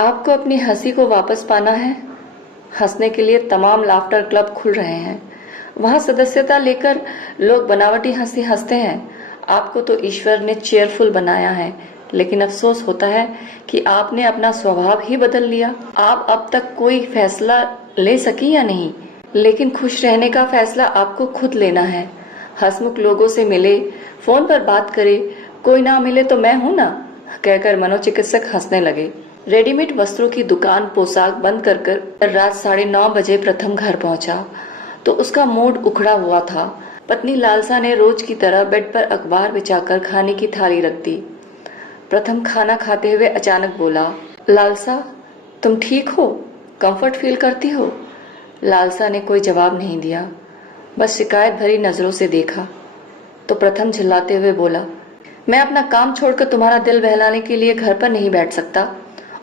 आपको अपनी हंसी को वापस पाना है। हंसने के लिए तमाम लाफ्टर क्लब खुल रहे हैं। वहां सदस्यता लेकर लोग बनावटी हंसी हंसते हैं। आपको तो ईश्वर ने चेयरफुल बनाया है, लेकिन अफसोस होता है कि आपने अपना स्वभाव ही बदल लिया। आप अब तक कोई फैसला ले सकी या नहीं, लेकिन खुश रहने का फैसला आपको खुद लेना है। हंसमुख लोगों से मिले, फोन पर बात करे, कोई ना मिले तो मैं हूं ना, कहकर मनोचिकित्सक हंसने लगे। रेडीमेड वस्त्रों की दुकान पोशाक बंद कर रात 9:30 बजे प्रथम घर पहुंचा तो उसका मूड उखड़ा हुआ था। पत्नी लालसा ने रोज की तरह बेड पर अखबार बिछाकर खाने की थाली रख दी। प्रथम खाना खाते हुए अचानक बोला, लालसा तुम ठीक हो, कंफर्ट फील करती हो? लालसा ने कोई जवाब नहीं दिया, बस शिकायत भरी नजरों से देखा। तो प्रथम झिल्लाते हुए बोला, मैं अपना काम छोड़कर तुम्हारा दिल बहलाने के लिए घर पर नहीं बैठ सकता,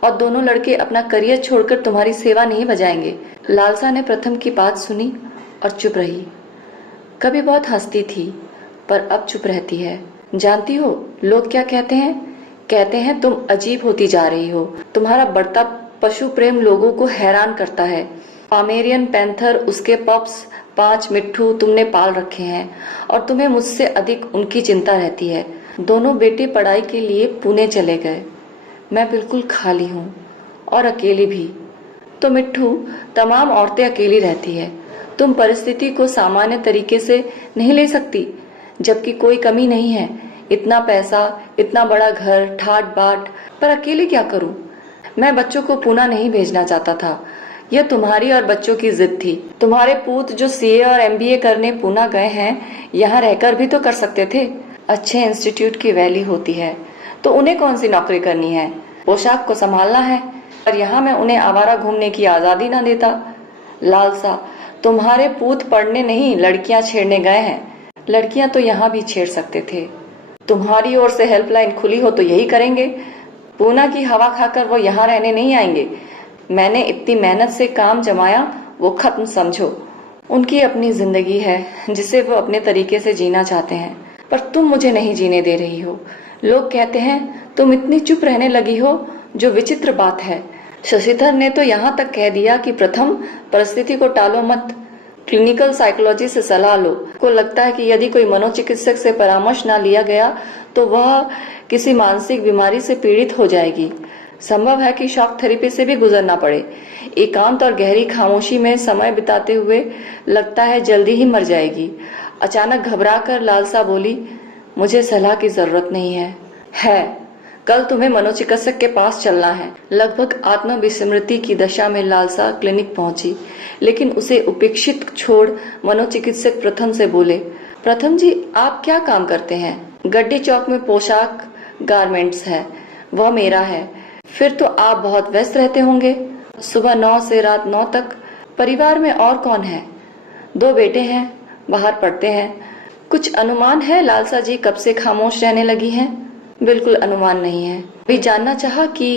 और दोनों लड़के अपना करियर छोड़कर तुम्हारी सेवा नहीं बजाएंगे। लालसा ने प्रथम की बात सुनी और चुप रही। कभी बहुत हंसती थी, पर अब चुप रहती है। जानती हो लोग क्या कहते हैं? कहते हैं तुम अजीब होती जा रही हो। तुम्हारा बढ़ता पशु प्रेम लोगों को हैरान करता है। पामेरियन पैंथर, उसके पप्स, 5 मिट्ठू तुमने पाल रखे हैं और तुम्हें मुझसे अधिक उनकी चिंता रहती है। दोनों बेटे पढ़ाई के लिए पुणे चले गए। मैं बिल्कुल खाली हूँ और अकेली भी। तो मिट्ठू, तमाम औरतें अकेली रहती है। तुम परिस्थिति को सामान्य तरीके से नहीं ले सकती, जबकि कोई कमी नहीं है। इतना पैसा, इतना बड़ा घर, ठाट बाट, पर अकेले क्या करूं? मैं बच्चों को पुणे नहीं भेजना चाहता था। यह तुम्हारी और बच्चों की जिद थी। तुम्हारे पूत जो सीए और एमबीए करने पुणे गए हैं, यहाँ रहकर भी तो कर सकते थे। अच्छे इंस्टीट्यूट की वैल्यू होती है, तो उन्हें कौन सी नौकरी करनी है? पोशाक को संभालना है, और यहाँ मैं उन्हें आवारा घूमने की आजादी ना देता। लालसा, तुम्हारे पूत पढ़ने नहीं, लड़कियां छेड़ने गए हैं। लड़कियां तो यहाँ भी छेड़ सकते थे। तुम्हारी ओर से हेल्पलाइन खुली हो तो यही करेंगे। पुणे की हवा खाकर वो यहाँ रहने नहीं आएंगे। मैंने इतनी मेहनत से काम जमाया, वो खत्म समझो। उनकी अपनी जिंदगी है जिसे वो अपने तरीके से जीना चाहते हैं, पर तुम मुझे नहीं जीने दे रही हो। लोग कहते हैं तुम इतनी चुप रहने लगी हो, जो विचित्र बात है। शशिधर ने तो यहाँ तक कह दिया कि प्रथम, परिस्थिति को टालो मत, क्लिनिकल साइकोलॉजी से सलाह लो। को लगता है कि यदि कोई मनोचिकित्सक से परामर्श ना लिया गया तो वह किसी मानसिक बीमारी से पीड़ित हो जाएगी। संभव है कि शॉक थेरेपी से भी गुजरना पड़े। एकांत और गहरी खामोशी में समय बिताते हुए लगता है जल्दी ही मर जाएगी। अचानक घबराकर लालसा बोली, मुझे सलाह की जरूरत नहीं है। कल तुम्हें मनोचिकित्सक के पास चलना है। लगभग आत्मविस्मृति की दशा में लालसा क्लिनिक पहुंची, लेकिन उसे उपेक्षित छोड़ मनोचिकित्सक प्रथम से बोले, प्रथम जी आप क्या काम करते हैं? गड्डी चौक में पोशाक गारमेंट्स है, वह मेरा है। फिर तो आप बहुत व्यस्त रहते होंगे, सुबह 9 से रात 9 तक। परिवार में और कौन है? 2 बेटे हैं, बाहर पढ़ते हैं। कुछ अनुमान है लालसा जी कब से खामोश रहने लगी हैं? बिल्कुल अनुमान नहीं है। भी जानना चाहा कि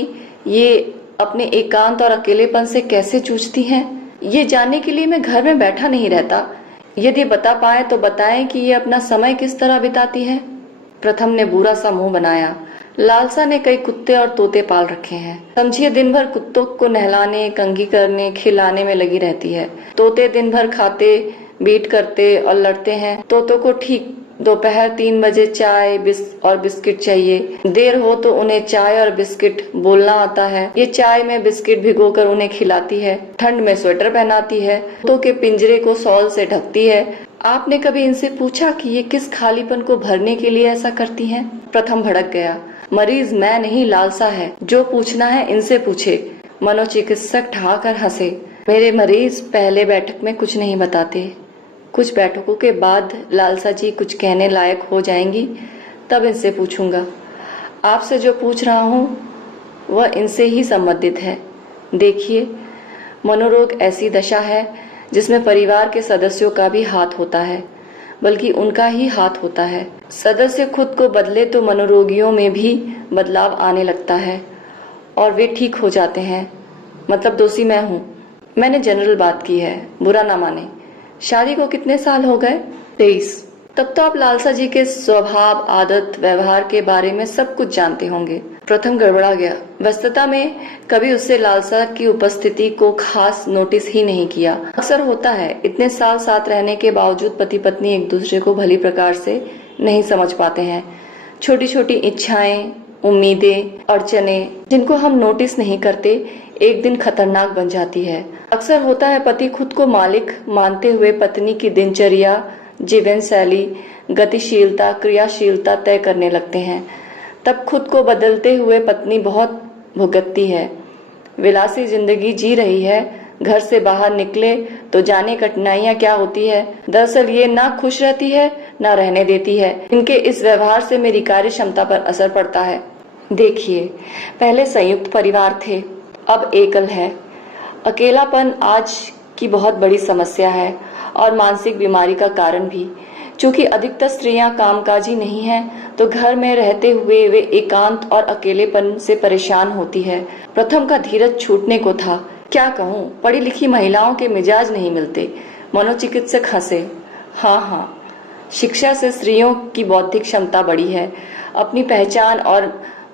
ये अपने एकांत और अकेलेपन से कैसे जूझती हैं। ये जानने के लिए मैं घर में बैठा नहीं रहता। यदि बता पाए तो बताएं कि ये अपना समय किस तरह बिताती है। प्रथम ने बुरा सा मुंह बनाया। लालसा ने कई कुत्ते और तोते पाल रखे हैं। समझिए दिन भर कुत्तों को नहलाने, कंघी करने, खिलाने में लगी रहती है। तोते दिन भर खाते, बीट करते और लड़ते हैं। तोतों को ठीक दोपहर 3 बजे चाय और बिस्किट चाहिए। देर हो तो उन्हें चाय और बिस्किट बोलना आता है। ये चाय में बिस्किट भिगोकर उन्हें खिलाती है। ठंड में स्वेटर पहनाती है। तोतों के पिंजरे को शॉल से ढकती है। आपने कभी इनसे पूछा कि ये किस खालीपन को भरने के लिए ऐसा करती हैं? प्रथम भड़क गया। मरीज मैं नहीं, लालसा है। जो पूछना है इनसे पूछे। मनोचिकित्सक ठहाकर हंसे। मेरे मरीज पहले बैठक में कुछ नहीं बताते। कुछ बैठकों के बाद लालसा जी कुछ कहने लायक हो जाएंगी, तब इनसे पूछूंगा। आपसे जो पूछ रहा हूँ वह इनसे ही संबंधित है। देखिए, मनोरोग ऐसी दशा है जिसमें परिवार के सदस्यों का भी हाथ होता है, बल्कि उनका ही हाथ होता है। सदस्य खुद को बदले तो मनोरोगियों में भी बदलाव आने लगता है और वे ठीक हो जाते हैं। मतलब दोषी मैं हूँ। मैंने जनरल बात की है, बुरा ना माने। शादी को कितने साल हो गए? 23। तब तो आप लालसा जी के स्वभाव, आदत, व्यवहार के बारे में सब कुछ जानते होंगे। प्रथम गड़बड़ा गया। व्यस्तता में कभी उससे लालसा की उपस्थिति को खास नोटिस ही नहीं किया। अक्सर होता है, इतने साल साथ रहने के बावजूद पति पत्नी एक दूसरे को भली प्रकार से नहीं समझ पाते हैं। छोटी छोटी इच्छाएं, उम्मीदें, अड़चने जिनको हम नोटिस नहीं करते, एक दिन खतरनाक बन जाती है। अक्सर होता है, पति खुद को मालिक मानते हुए पत्नी की दिनचर्या, जीवन शैली, गतिशीलता, क्रियाशीलता तय करने लगते हैं। तब खुद को बदलते हुए पत्नी बहुत भुगतती है। विलासी जिंदगी जी रही है, घर से बाहर निकले तो जाने कठिनाइयां क्या होती है। दरअसल ये ना खुश रहती है ना रहने देती है। इनके इस व्यवहार से मेरी कार्य क्षमता पर असर पड़ता है। देखिए, पहले संयुक्त परिवार थे, अब एकल है। अकेलापन आज की बहुत बड़ी समस्या है और मानसिक बीमारी का कारण भी। चूंकि अधिकतर स्त्रियां कामकाजी नहीं हैं, तो घर में रहते हुए वे एकांत और अकेलेपन से परेशान होती है। प्रथम का धीरज छूटने को था। क्या कहूँ, पढ़ी लिखी महिलाओं के मिजाज नहीं मिलते। मनोचिकित्सक हंसे। हाँ, शिक्षा से स्त्रियों की बौद्धिक क्षमता बढ़ी है, अपनी पहचान और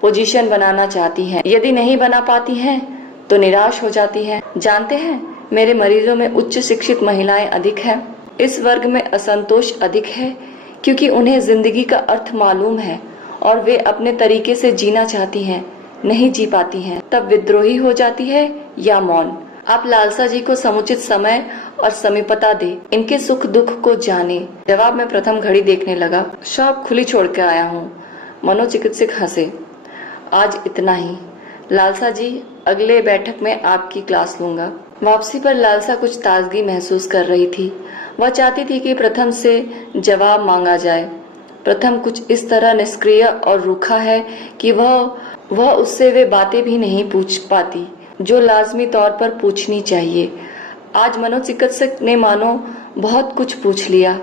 पोजीशन बनाना चाहती हैं। यदि नहीं बना पाती हैं तो निराश हो जाती हैं। जानते हैं, मेरे मरीजों में उच्च शिक्षित महिलाएं अधिक हैं। इस वर्ग में असंतोष अधिक है क्योंकि उन्हें जिंदगी का अर्थ मालूम है और वे अपने तरीके से जीना चाहती हैं, नहीं जी पाती हैं। तब विद्रोही हो जाती है या मौन। आप लालसा जी को समुचित समय और समीपता दे, इनके सुख दुख को जाने। जवाब में प्रथम घड़ी देखने लगा। शॉप खुली छोड़ के आया हूँ। मनोचिकित्सक हंसे। आज इतना ही। लालसा जी, अगले बैठक में आपकी क्लास लूंगा। वापसी पर लालसा कुछ ताजगी महसूस कर रही थी। वह चाहती थी कि प्रथम से जवाब मांगा जाए। प्रथम कुछ इस तरह निष्क्रिय और रूखा है कि वह उससे वे बातें भी नहीं पूछ पाती जो लाजमी तौर पर पूछनी चाहिए। आज मनोचिकित्सक ने मानो बहुत कुछ पूछ लिया।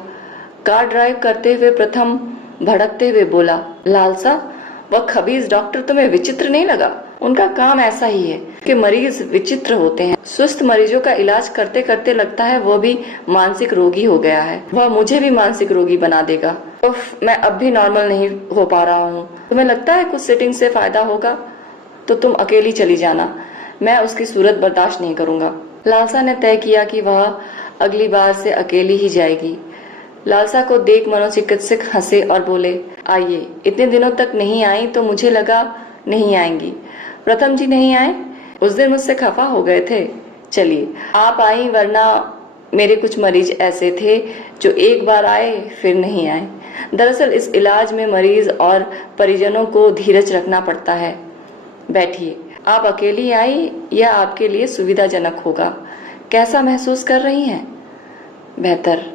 कार ड्राइव करते हुए प्रथम भड़कते हुए बोला, लालसा, वह खबीज डॉक्टर तुम्हें विचित्र नहीं लगा? उनका काम ऐसा ही है कि मरीज विचित्र होते हैं। सुस्त मरीजों का इलाज करते करते लगता है वो भी मानसिक रोगी हो गया है। वह मुझे भी मानसिक रोगी बना देगा। मैं अब भी नॉर्मल नहीं हो पा रहा हूँ। तुम्हें लगता है कुछ सिटिंग से फायदा होगा तो तुम अकेली चली जाना। मैं उसकी सूरत बर्दाश्त नहीं करूंगा। लालसा ने तय किया कि वह अगली बार से अकेली ही जाएगी। लालसा को देख मनोचिकित्सक हंसे और बोले, आइए, इतने दिनों तक नहीं आई तो मुझे लगा नहीं आएंगी। प्रथम जी नहीं आए? उस दिन मुझसे खफा हो गए थे। चलिए, आप आई, वरना मेरे कुछ मरीज ऐसे थे जो एक बार आए फिर नहीं आए। दरअसल इस इलाज में मरीज और परिजनों को धीरज रखना पड़ता है। बैठिए। आप अकेली आई, यह आपके लिए सुविधाजनक होगा। कैसा महसूस कर रही हैं? बेहतर।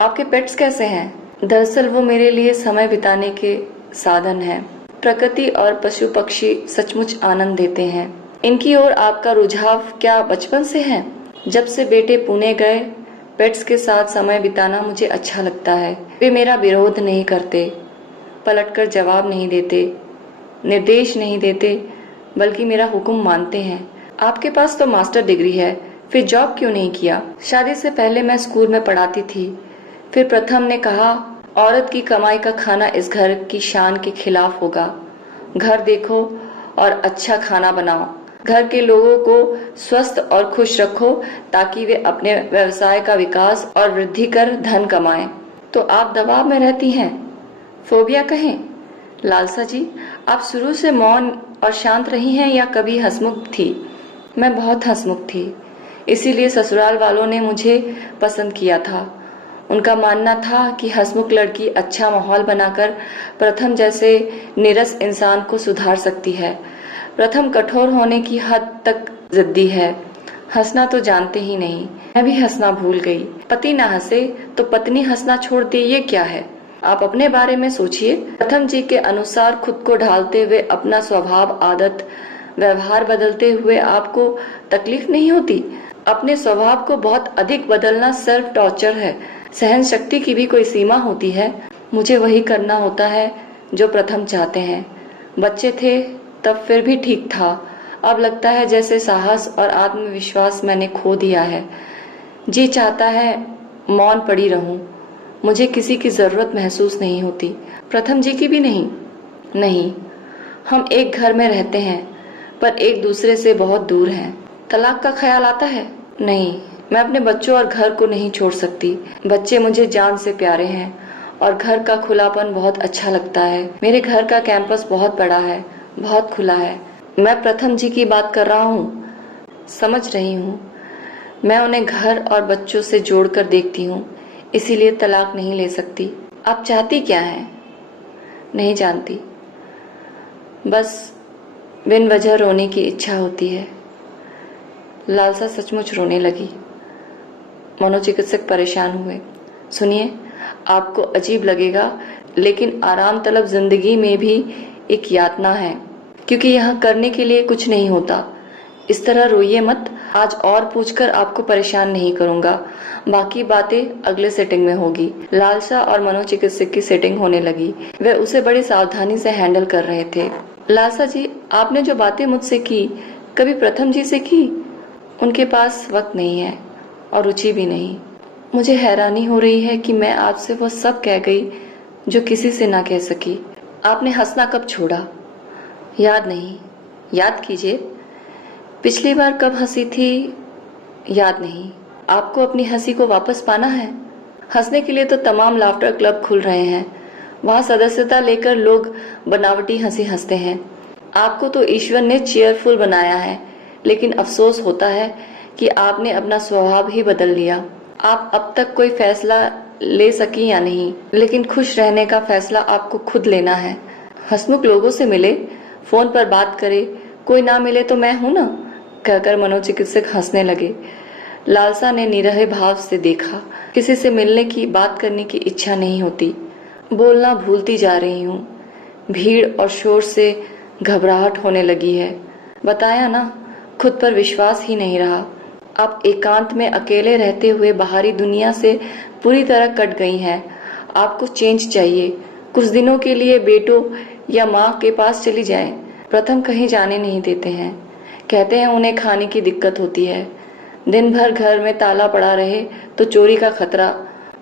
आपके पेट्स कैसे हैं? दरअसल वो मेरे लिए समय बिताने के साधन हैं। प्रकृति और पशु पक्षी सचमुच आनंद देते हैं। इनकी ओर आपका रुझाव क्या बचपन से है? जब से बेटे पुणे गए, पेट्स के साथ समय बिताना मुझे अच्छा लगता है। वे मेरा विरोध नहीं करते, पलटकर जवाब नहीं देते, निर्देश नहीं देते, बल्कि मेरा हुक्म मानते हैं। आपके पास तो मास्टर डिग्री है, फिर जॉब क्यों नहीं किया? शादी से पहले मैं स्कूल में पढ़ाती थी। फिर प्रथम ने कहा, औरत की कमाई का खाना इस घर की शान के खिलाफ होगा। घर देखो और अच्छा खाना बनाओ। घर के लोगों को स्वस्थ और खुश रखो ताकि वे अपने व्यवसाय का विकास और वृद्धि कर धन कमाएं। तो आप दबाव में रहती हैं, फोबिया कहें। लालसा जी, आप शुरू से मौन और शांत रही हैं या कभी हंसमुख थी? मैं बहुत हंसमुख थी, इसीलिए ससुराल वालों ने मुझे पसंद किया था। उनका मानना था कि हंसमुख लड़की अच्छा माहौल बनाकर प्रथम जैसे नीरस इंसान को सुधार सकती है। प्रथम कठोर होने की हद तक जिद्दी है, हंसना तो जानते ही नहीं। मैं भी हंसना भूल गई। पति ना हंसे तो पत्नी हंसना छोड़ दे, ये क्या है? आप अपने बारे में सोचिए। प्रथम जी के अनुसार खुद को ढालते हुए अपना स्वभाव, आदत, व्यवहार बदलते हुए आपको तकलीफ नहीं होती? अपने स्वभाव को बहुत अधिक बदलना सेल्फ टॉर्चर है। सहन शक्ति की भी कोई सीमा होती है। मुझे वही करना होता है जो प्रथम चाहते हैं। बच्चे थे तब फिर भी ठीक था, अब लगता है जैसे साहस और आत्मविश्वास मैंने खो दिया है। जी चाहता है मौन पड़ी रहूं। मुझे किसी की जरूरत महसूस नहीं होती। प्रथम जी की भी नहीं। हम एक घर में रहते हैं पर एक दूसरे से बहुत दूर हैं। तलाक का ख्याल आता है? नहीं, मैं अपने बच्चों और घर को नहीं छोड़ सकती। बच्चे मुझे जान से प्यारे हैं और घर का खुलापन बहुत अच्छा लगता है। मेरे घर का कैंपस बहुत बड़ा है, बहुत खुला है। मैं प्रथम जी की बात कर रहा हूँ, समझ रही हूँ। मैं उन्हें घर और बच्चों से जोड़कर देखती हूँ, इसीलिए तलाक नहीं ले सकती। आप चाहती क्या हैं? नहीं जानती, बस बिन वजह रोने की इच्छा होती है। लालसा सचमुच रोने लगी। मनोचिकित्सक परेशान हुए। सुनिए, आपको अजीब लगेगा, लेकिन आराम तलब जिंदगी में भी एक यातना है, क्योंकि यहाँ करने के लिए कुछ नहीं होता। इस तरह रोइए मत। आज और पूछकर आपको परेशान नहीं करूंगा, बाकी बातें अगले सेटिंग में होगी। लालसा और मनोचिकित्सक की सेटिंग होने लगी। वे उसे बड़ी सावधानी से हैंडल कर रहे थे। लालसा जी, आपने जो बातें मुझसे की, कभी प्रथम जी से की? उनके पास वक्त नहीं है और रुचि भी नहीं। मुझे हैरानी हो रही है कि मैं आपसे वो सब कह गई जो किसी से ना कह सकी। आपने हंसना कब छोड़ा? याद नहीं। याद कीजिए, पिछली बार कब हंसी थी? याद नहीं। आपको अपनी हंसी को वापस पाना है। हंसने के लिए तो तमाम लाफ्टर क्लब खुल रहे हैं। वहां सदस्यता लेकर लोग बनावटी हंसी हंसते हैं। आपको तो ईश्वर ने चेयरफुल बनाया है, लेकिन अफसोस होता है कि आपने अपना स्वभाव ही बदल लिया। आप अब तक कोई फैसला ले सकी या नहीं, लेकिन खुश रहने का फैसला आपको खुद लेना है। हंसमुख लोगों से मिले, फोन पर बात करे, कोई ना मिले तो मैं हूं ना, कहकर मनोचिकित्सक हंसने लगे। लालसा ने निरह भाव से देखा। किसी से मिलने की, बात करने की इच्छा नहीं होती। बोलना भूलती जा रही हूँ। भीड़ और शोर से घबराहट होने लगी है। बताया ना, खुद पर विश्वास ही नहीं रहा। आप एकांत में अकेले रहते हुए बाहरी दुनिया से पूरी तरह कट गई हैं। आपको चेंज चाहिए। कुछ दिनों के लिए बेटों या माँ के पास चली जाएं। प्रथम कहीं जाने नहीं देते हैं। कहते हैं उन्हें खाने की दिक्कत होती है। दिन भर घर में ताला पड़ा रहे तो चोरी का खतरा।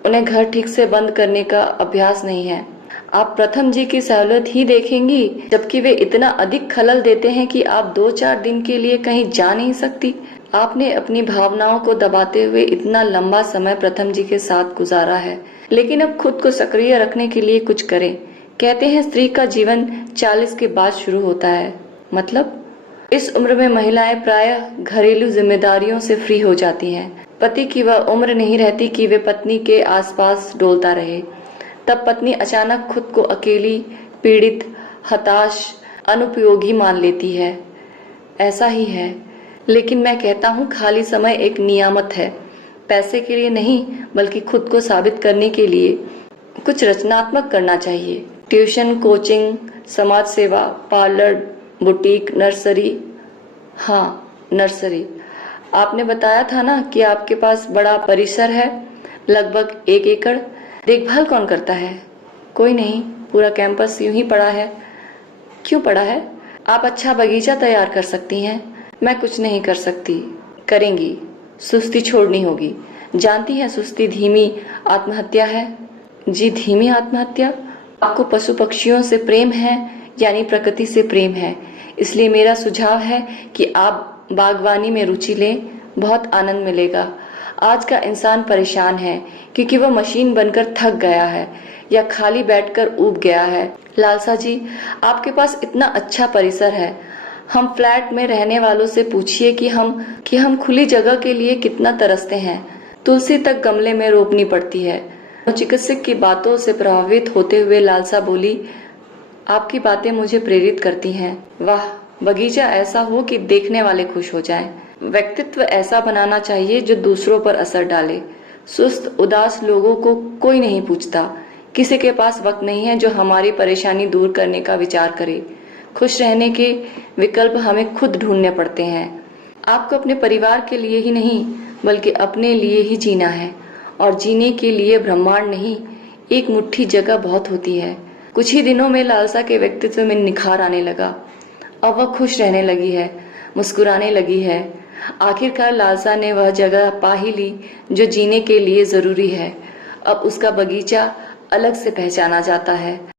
उन्हें घर ठीक से बंद करने का अभ्यास नहीं है। आप प्रथम जी की सहूलियत ही देखेंगी, जबकि वे इतना अधिक खलल देते हैं कि आप 2-4 दिन के लिए कहीं जा नहीं सकती। आपने अपनी भावनाओं को दबाते हुए इतना लंबा समय प्रथम जी के साथ गुजारा है, लेकिन अब खुद को सक्रिय रखने के लिए कुछ करें। कहते हैं स्त्री का जीवन 40 के बाद शुरू होता है। मतलब इस उम्र में महिलाएं प्रायः घरेलू जिम्मेदारियों से फ्री हो जाती हैं। पति की वह उम्र नहीं रहती कि वे पत्नी के आसपास डोलता रहे। तब पत्नी अचानक खुद को अकेली, पीड़ित, हताश, अनुपयोगी मान लेती है। ऐसा ही है, लेकिन मैं कहता हूँ खाली समय एक नियामत है। पैसे के लिए नहीं, बल्कि खुद को साबित करने के लिए कुछ रचनात्मक करना चाहिए। ट्यूशन, कोचिंग, समाज सेवा, पार्लर, बुटीक, नर्सरी। हाँ, नर्सरी। आपने बताया था ना कि आपके पास बड़ा परिसर है, लगभग 1 एकड़। देखभाल कौन करता है? कोई नहीं, पूरा कैंपस यूं ही पड़ा है। क्यों पड़ा है? आप अच्छा बगीचा तैयार कर सकती हैं। मैं कुछ नहीं कर सकती। करेंगी। सुस्ती छोड़नी होगी। जानती हैं सुस्ती धीमी आत्महत्या है। जी, धीमी आत्महत्या? आपको पशु पक्षियों से प्रेम है, यानी प्रकृति से प्रेम है। इसलिए मेरा सुझाव है कि आप बागवानी में रुचि लें, बहुत आनंद मिलेगा। आज का इंसान परेशान है क्योंकि वह मशीन बनकर थक गया है या खाली बैठकर ऊब गया है। लालसा जी, आपके पास इतना अच्छा परिसर है। हम फ्लैट में रहने वालों से पूछिए कि हम खुली जगह के लिए कितना तरसते हैं। तुलसी तक गमले में रोपनी पड़ती है। चिकित्सक की बातों से प्रभावित होते हुए लालसा बोली, आपकी बातें मुझे प्रेरित करती हैं। वाह, बगीचा ऐसा हो कि देखने वाले खुश हो जाएं। व्यक्तित्व ऐसा बनाना चाहिए जो दूसरों पर असर डाले। सुस्त, उदास लोगों को कोई नहीं पूछता। किसी के पास वक्त नहीं है जो हमारी परेशानी दूर करने का विचार करे। खुश रहने के विकल्प हमें खुद ढूंढने पड़ते हैं। आपको अपने परिवार के लिए ही नहीं, बल्कि अपने लिए ही जीना है। और जीने के लिए ब्रह्मांड नहीं, एक मुट्ठी जगह बहुत होती है। कुछ ही दिनों में लालसा के व्यक्तित्व में निखार आने लगा। अब वह खुश रहने लगी है, मुस्कुराने लगी है। आखिरकार लालसा ने वह जगह पा ही ली जो जीने के लिए जरूरी है। अब उसका बगीचा अलग से पहचाना जाता है।